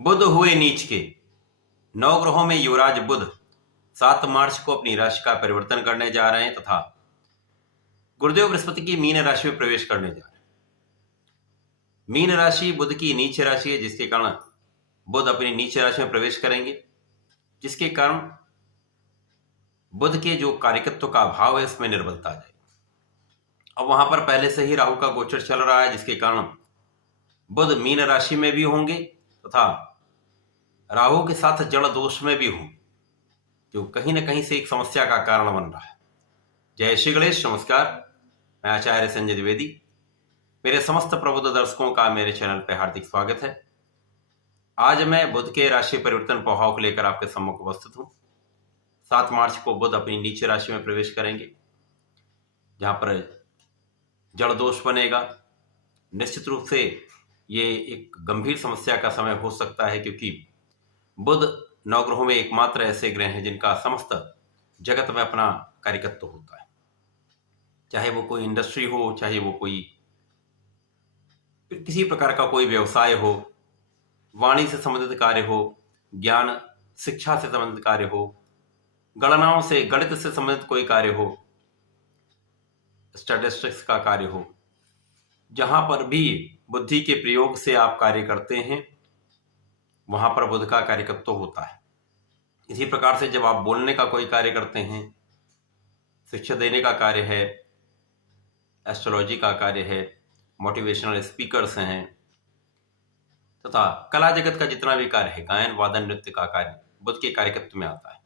बुध हुए नीच के। नौ ग्रहों में युवराज बुध 7 मार्च को अपनी राशि का परिवर्तन करने जा रहे हैं तथा गुरुदेव बृहस्पति की मीन राशि में प्रवेश करने जा रहे हैं। मीन राशि बुध की नीच राशि है, जिसके कारण बुध अपनी नीच राशि में प्रवेश करेंगे, जिसके कारण बुध के जो कार्यकत्व का अभाव है उसमें निर्बलता आ जाएगी। अब वहां पर पहले से ही राहु का गोचर चल रहा है, जिसके कारण बुध मीन राशि में भी होंगे तथा राहु के साथ जड़ दोष में भी होंगे, जो कहीं न कहीं से एक समस्या का कारण बन रहा है। जय श्री गणेश। नमस्कार, मैं आचार्य संजय द्विवेदी। मेरे समस्त प्रबुद्ध दर्शकों का मेरे चैनल पर हार्दिक स्वागत है। आज मैं बुध के राशि परिवर्तन प्रभाव को लेकर आपके सम्मुख उपस्थित हूँ। 7 मार्च को बुध अपनी नीचे राशि में प्रवेश करेंगे, जहां पर जड़ दोष बनेगा। निश्चित रूप से ये एक गंभीर समस्या का समय हो सकता है, क्योंकि बुध 9 ग्रहों में एकमात्र ऐसे ग्रह हैं जिनका समस्त जगत में अपना कार्यकत्व होता है। चाहे वो कोई इंडस्ट्री हो, चाहे वो कोई किसी प्रकार का कोई व्यवसाय हो, वाणी से संबंधित कार्य हो, ज्ञान शिक्षा से संबंधित कार्य हो, गणनाओं से गणित से संबंधित कोई कार्य हो, स्टैटिस्टिक्स का कार्य हो, जहां पर भी बुद्धि के प्रयोग से आप कार्य करते हैं वहां पर बुध का कार्यकत्व होता है। इसी प्रकार से जब आप बोलने का कोई कार्य करते हैं, शिक्षा देने का कार्य है, एस्ट्रोलॉजी का कार्य है, मोटिवेशनल स्पीकर्स हैं, तथा कला जगत का जितना भी कार्य है, गायन वादन नृत्य का कार्य बुध के कार्यकत्व में आता है।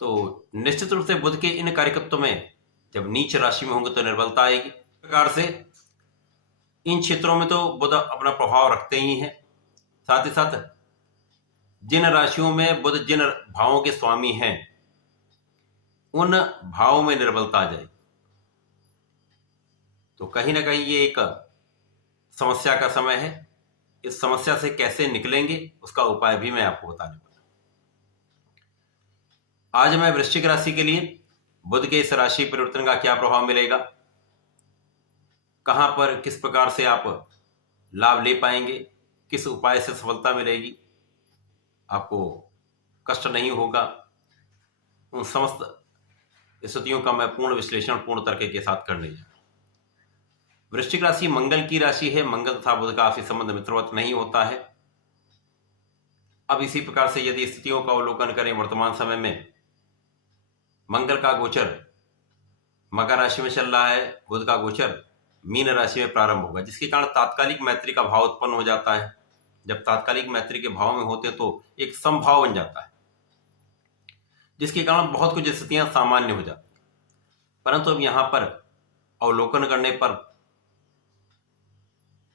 तो निश्चित रूप से बुध के इन कार्यकत्व में जब नीच राशि में होंगे तो निर्बलता आएगी। इस प्रकार से इन क्षेत्रों में तो बुध अपना प्रभाव रखते ही हैं। साथ ही साथ जिन राशियों में बुध जिन भावों के स्वामी हैं, उन भावों में निर्बलता आ जाएगी। तो कहीं ना कहीं ये एक समस्या का समय है। इस समस्या से कैसे निकलेंगे उसका उपाय भी मैं आपको बताने वाला हूं। आज मैं वृश्चिक राशि के लिए बुध के इस राशि परिवर्तन का क्या प्रभाव मिलेगा, कहां पर किस प्रकार से आप लाभ ले पाएंगे, किस उपाय से सफलता मिलेगी, आपको कष्ट नहीं होगा, उन समस्त स्थितियों का मैं पूर्ण विश्लेषण पूर्ण तर्क के साथ करने जा रहा हूं। वृश्चिक राशि मंगल की राशि है। मंगल तथा बुध का आपसी संबंध मित्रवत नहीं होता है। अब इसी प्रकार से यदि स्थितियों का अवलोकन करें, वर्तमान समय में मंगल का गोचर मकर राशि में चल रहा है, बुध का गोचर मीन राशि में प्रारंभ होगा, जिसके कारण तात्कालिक मैत्री का भाव उत्पन्न हो जाता है। जब तात्कालिक मैत्री के भाव में होते तो एक समभाव बन जाता है, जिसके कारण बहुत कुछ स्थितियां सामान्य हो जाती हैं। परंतु अब यहां पर अवलोकन करने पर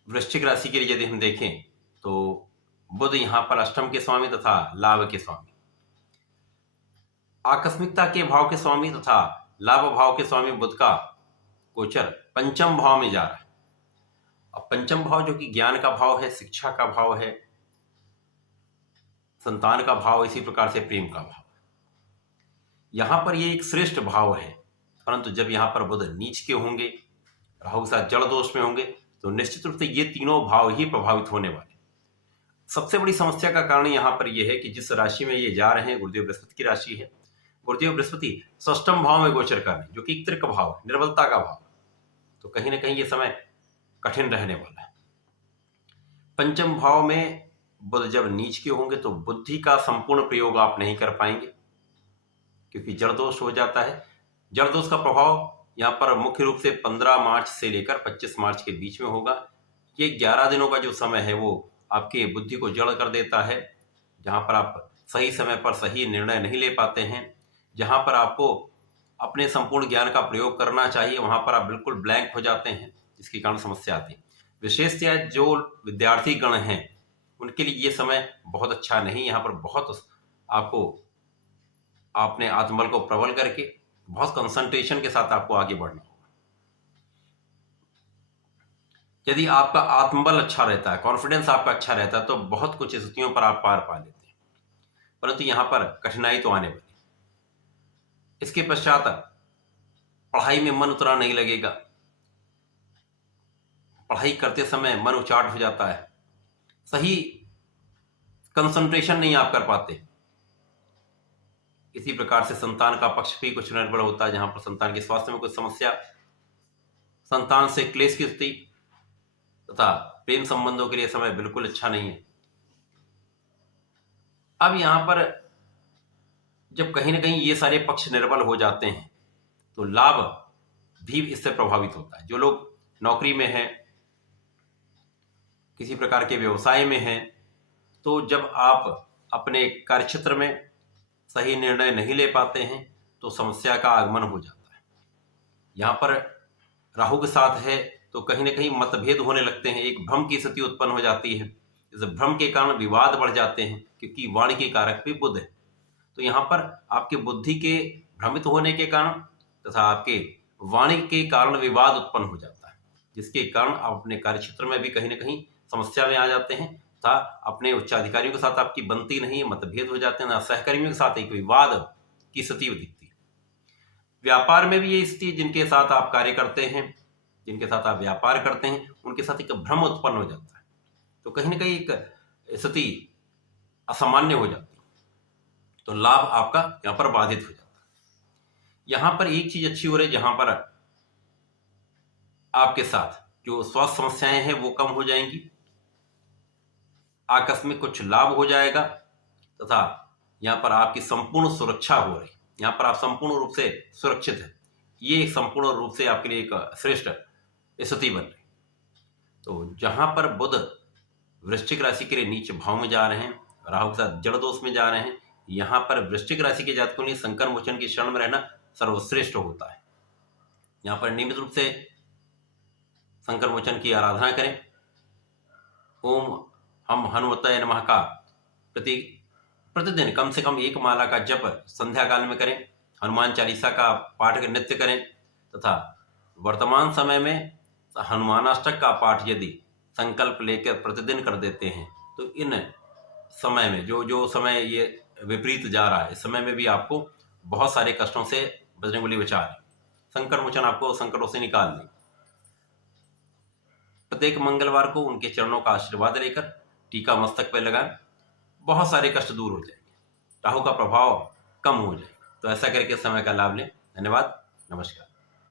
वृश्चिक राशि के लिए यदि हम देखें तो बुध यहां पर अष्टम के स्वामी तथा लाभ के स्वामी, आकस्मिकता के भाव के स्वामी तथा लाभ भाव के स्वामी बुध का गोचर पंचम भाव में जा रहा है। अब पंचम भाव जो कि ज्ञान का भाव है, शिक्षा का भाव है, संतान का भाव, इसी प्रकार से प्रेम का भाव। यहां पर ये एक श्रेष्ठ भाव है। परंतु जब यहां पर बुध नीच के होंगे, राहु के साथ जड़ दोष में होंगे, तो निश्चित रूप से ये तीनों भाव ही प्रभावित होने वाले। सबसे बड़ी समस्या का कारण यहां पर यह है कि जिस राशि में ये जा रहे हैं, गुरुदेव बृहस्पति की राशि है, गुरुदेव बृहस्पति षष्ठम भाव में गोचर कर रहे हैं, जो कि त्रिक भाव है, निर्बलता का भाव। तो कहीं ना कहीं ये समय कठिन रहने वाला है। पंचम भाव में बुध जब नीच के होंगे तो बुद्धि का संपूर्ण प्रयोग आप नहीं कर पाएंगे, क्योंकि जड़ दोष हो जाता है। जड़ दोष का प्रभाव यहाँ पर मुख्य रूप से 15 मार्च से लेकर 25 मार्च के बीच में होगा। ये 11 दिनों का जो समय है वो आपके बुद्धि को जड़ कर देता है, जहां पर आप सही समय पर सही निर्णय नहीं ले पाते हैं। जहां पर आपको अपने संपूर्ण ज्ञान का प्रयोग करना चाहिए, वहां पर आप बिल्कुल ब्लैंक हो जाते हैं, जिसके कारण समस्या आती है। विशेषतया जो विद्यार्थी गण हैं उनके लिए ये समय बहुत अच्छा नहीं। यहाँ पर बहुत आपको अपने आत्मबल को प्रबल करके बहुत कंसंट्रेशन के साथ आपको आगे बढ़ना होगा। यदि आपका आत्मबल अच्छा रहता है, कॉन्फिडेंस आपका अच्छा रहता है, तो बहुत कुछ स्थितियों पर आप पार पा लेते हैं। परंतु यहां पर कठिनाई तो आने वाली। इसके पश्चात पढ़ाई में मन उतना नहीं लगेगा। पढ़ाई करते समय मन उचाट हो जाता है। सही कंसंट्रेशन नहीं आप कर पाते। इसी प्रकार से संतान का पक्ष भी कुछ निर्बल होता है, जहां पर संतान के स्वास्थ्य में कुछ समस्या, संतान से क्लेश की स्थिति तथा प्रेम संबंधों के लिए समय बिल्कुल अच्छा नहीं है। अब यहां पर जब कहीं ना कहीं ये सारे पक्ष निर्बल हो जाते हैं तो लाभ भी इससे प्रभावित होता है। जो लोग नौकरी में हैं, किसी प्रकार के व्यवसाय में हैं, तो जब आप अपने कार्यक्षेत्र में सही निर्णय नहीं ले पाते हैं तो समस्या का आगमन हो जाता है। यहाँ पर राहु के साथ है तो कहीं ना कहीं मतभेद होने लगते हैं, एक भ्रम की स्थिति उत्पन्न हो जाती है। इस भ्रम के कारण विवाद बढ़ जाते हैं, क्योंकि वाणी के कारक भी बुध है। तो यहाँ पर आपके बुद्धि के भ्रमित होने के कारण तथा आपके वाणी के कारण विवाद उत्पन्न हो जाता है, जिसके कारण आप अपने कार्यक्षेत्र में भी कहीं ना कहीं समस्या में आ जाते हैं तथा अपने उच्चाधिकारियों के साथ आपकी बनती नहीं, मतभेद हो जाते हैं, ना सहकर्मियों के साथ एक विवाद की स्थिति दिखती है। व्यापार में भी ये स्थिति, जिनके साथ आप कार्य करते हैं, जिनके साथ आप व्यापार करते हैं, उनके साथ एक भ्रम उत्पन्न हो जाता है, तो कहीं ना कहीं एक स्थिति असामान्य हो जाती है, तो लाभ आपका यहाँ पर बाधित हो जाता है। यहाँ पर एक चीज अच्छी हो रही है, जहां पर आपके साथ जो स्वास्थ्य समस्याएं हैं वो कम हो जाएंगी, आकस्मिक कुछ लाभ हो जाएगा तथा यहाँ पर आपकी संपूर्ण सुरक्षा हो रही, यहाँ पर आप संपूर्ण रूप से सुरक्षित है। ये संपूर्ण रूप से आपके लिए एक श्रेष्ठ स्थिति बन रही। तो जहां पर बुध वृश्चिक राशि के लिए नीच भाव में जा रहे हैं, राहु के साथ जड़ दोष में जा रहे हैं, यहाँ पर वृश्चिक राशि के जातकों के लिए संकर मोचन की शरण में रहना सर्वश्रेष्ठ होता है। यहाँ पर नियमित रूप से संकर मोचन की आराधना करें। ओम हम हनुमताय नमः का प्रतिदिन कम से कम एक माला का जप संध्या काल में करें। हनुमान चालीसा का पाठ नित्य करें तथा वर्तमान समय में हनुमानाष्टक का पाठ यदि संकल्प लेकर प्रतिदिन कर देते हैं तो इन समय में जो समय ये विपरीत जा रहा है, इस समय में भी आपको बहुत सारे कष्टों से बचने के लिए बचा लें। संकट मोचन आपको संकटों से निकाल दें। प्रत्येक मंगलवार को उनके चरणों का आशीर्वाद लेकर टीका मस्तक पर लगाएं, बहुत सारे कष्ट दूर हो जाएंगे, राहु का प्रभाव कम हो जाएगा। तो ऐसा करके समय का लाभ लें। धन्यवाद, नमस्कार।